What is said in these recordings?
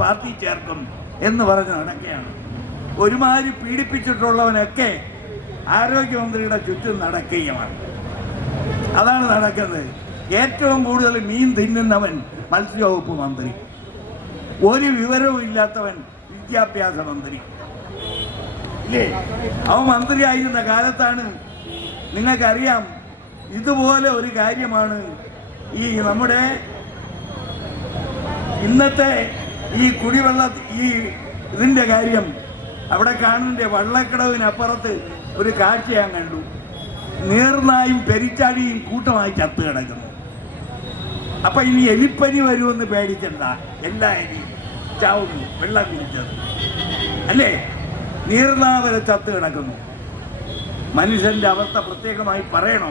Party ചേർക്കും എന്ന് പറഞ്ഞ് നടക്കുകയാണ് ഒരുമാതിരി പീഡിപ്പിച്ചിട്ടുള്ളവനൊക്കെ ആരോഗ്യമന്ത്രിയുടെ ചുറ്റും നടക്കുകയാണ് അതാണ് നടക്കുന്നത്. ഏറ്റവും കൂടുതൽ മീൻ തിന്നുന്നവൻ മത്സ്യവകുപ്പ് മന്ത്രി. ഒരു വിവരവും ഇല്ലാത്തവൻ വിദ്യാഭ്യാസ മന്ത്രി. ഇല്ലേ? അവൻ മന്ത്രിയായിരുന്ന കാലത്താണ് നിങ്ങൾക്കറിയാം ഇതുപോലെ ഒരു കാര്യമാണ് ഈ നമ്മുടെ ഇന്നത്തെ ഈ കുടിവെള്ള ഈ ഇതിന്റെ കാര്യം അവിടെ കാണുന്ന വള്ളക്കടവിനപ്പുറത്ത് ഒരു കാഴ്ച ഞാൻ കണ്ടു. നീർനായും പെരിച്ചാടിയും കൂട്ടമായി ചത്ത് കിടക്കുന്നു. അപ്പം ഇനി എലിപ്പനി വരുമെന്ന് പേടിക്കണ്ട എല്ലാ എലിയും ചാവുന്നു വെള്ളം കുടിച്ചത്. അല്ലേ? നീർനാവരെ ചത്ത് കിടക്കുന്നു. മനുഷ്യന്റെ അവസ്ഥ പ്രത്യേകമായി പറയണോ?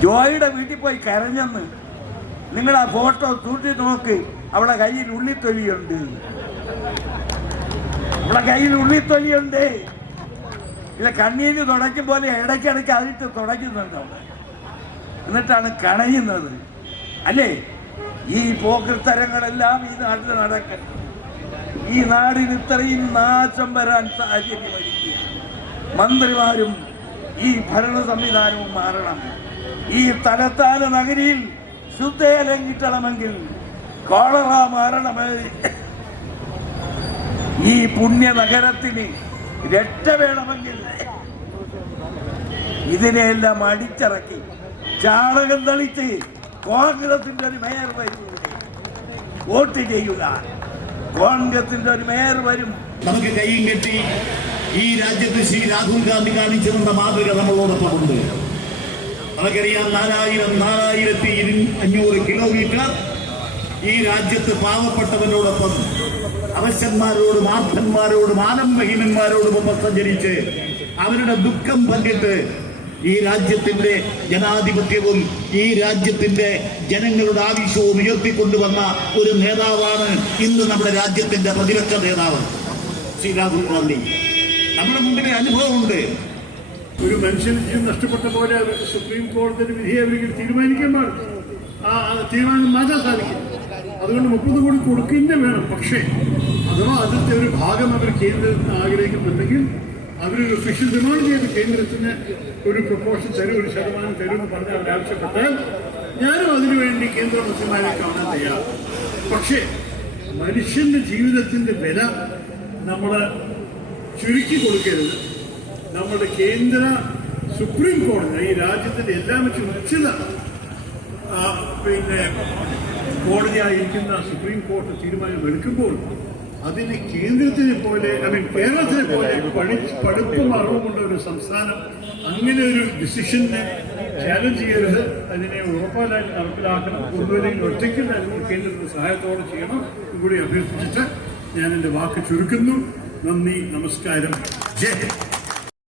ജോയിയുടെ വീട്ടിൽ പോയി കരഞ്ഞെന്ന് നിങ്ങൾ ആ ഫോട്ടോ സൂക്ഷിച്ച് നോക്ക്. അവളെ കയ്യിൽ ഉള്ളിത്തൊലിയുണ്ട്. അവളെ കയ്യിൽ ഉള്ളിത്തൊലിയുണ്ട്. ഇല്ല കണ്ണീര് തുടയ്ക്കും പോലെ ഇടയ്ക്കിടയ്ക്ക് അതിട്ട് തുടയ്ക്കുന്നുണ്ട് എന്നിട്ടാണ് കണയുന്നത്. അല്ലേ? ഈ പോക്കൃത്തരങ്ങളെല്ലാം ഈ നാട്ടിൽ നടക്കണം ഈ നാടിന് ഇത്രയും നാശം വരാൻ സാഹചര്യമൊരുക്കി മന്ത്രിമാരും ഈ ഭരണ സംവിധാനവും മാറണം. ഈ തലസ്ഥാന നഗരിയിൽ ശുദ്ധജലം ലംഘിക്കണമെങ്കിൽ കോളറ മാറണമേ. ഈ പുണ്യ നഗരത്തിന് രക്ഷ വേണമെങ്കിൽ ഇതിനെയെല്ലാം അടിച്ചിറക്കി ചാണകം തളിച്ച് കോൺഗ്രസിന്റെ ഒരു മേയർ വരും. വോട്ട് ചെയ്യുക കോൺഗ്രസിന്റെ ഒരു മേയർ വരും. നമുക്ക് കൈയും കെട്ടി ഈ രാജ്യത്ത് ശ്രീ രാഹുൽ ഗാന്ധി കാണിച്ചു തന്ന മാതൃക നമ്മളോടൊപ്പം ഉണ്ട് നമുക്കറിയാം നാലായിരം നാലായിരത്തി അഞ്ഞൂറ് കിലോമീറ്റർ ഈ രാജ്യത്ത് പാവപ്പെട്ടവരോടൊപ്പം അവശന്മാരോടും ആർദ്ധന്മാരോടും ആലംബഹീനന്മാരോടുമൊപ്പം സഞ്ചരിച്ച് അവരുടെ ദുഃഖം പങ്കിട്ട് ഈ രാജ്യത്തിന്റെ ജനാധിപത്യവും ഈ രാജ്യത്തിന്റെ ജനങ്ങളുടെ ആവശ്യവും ഉയർത്തിക്കൊണ്ടുവന്ന ഒരു നേതാവാണ് ഇന്ന് നമ്മുടെ രാജ്യത്തിന്റെ പ്രതിപക്ഷ നേതാവ്. ശ്രീ രാഹുൽ ഗാന്ധി. നമ്മുടെ മുമ്പിലെ അനുഭവമുണ്ട്. ഒരു മനുഷ്യന് ജീവൻ നഷ്ടപ്പെട്ട പോലെ സുപ്രീം കോടതിയുടെ വിധിയെ അവർക്ക് തീരുമാനിക്കാൻ പാടില്ല ആ തീരുമാനം മാറ്റാൻ സാധിക്കും. അതുകൊണ്ട് മുപ്പത് കോടി കൊടുക്കുന്നേ വേണം. പക്ഷേ അഥവാ അതിന്റെ ഒരു ഭാഗം അവർ കേന്ദ്രത്തിന് ആഗ്രഹിക്കുന്നുണ്ടെങ്കിൽ അവരൊരു ഒഫീഷ്യൽ ഡിമാൻഡ് ചെയ്ത് കേന്ദ്രത്തിന് ഒരു പ്രൊപ്പോഷൻ തരും ഒരു ശതമാനം തരും എന്ന് പറഞ്ഞ് അവർ ആവശ്യപ്പെട്ടാൽ ഞാനും അതിനുവേണ്ടി കേന്ദ്രമന്ത്രിമാരെ കാണാൻ തയ്യാറ് പക്ഷേ മനുഷ്യന്റെ ജീവിതത്തിന്റെ വില നമ്മൾ ചുരുക്കി കൊടുക്കരുത്. നമ്മുടെ കേന്ദ്ര സുപ്രീം കോടതി ഈ രാജ്യത്തിന്റെ എല്ലാം വെച്ച് ഉച്ചത പിന്നെ കോടതിയായിരിക്കുന്ന സുപ്രീം കോടതി തീരുമാനം എടുക്കുമ്പോൾ അതിന് കേന്ദ്രത്തിനെ പോലെ ഐ മീൻ കേരളത്തിനെ പോലെ പഠി പഠിപ്പും അറിവുമുള്ള ഒരു സംസ്ഥാനം അങ്ങനെ ഒരു ഡിസിഷനെ ചാലഞ്ച് ചെയ്യരുത്. അതിനെ ഉറപ്പാലായി നടപ്പിലാക്കണം. കൊണ്ടുവരെയും ഒറ്റയ്ക്ക് അതിന് കേന്ദ്രത്തിന്റെ സഹായത്തോടെ ചെയ്യണം. ഇവിടെ അഭ്യർത്ഥിച്ചിട്ട് ഞാൻ എന്റെ വാക്ക് ചുരുക്കുന്നു. നന്ദി നമസ്കാരം. ജയ്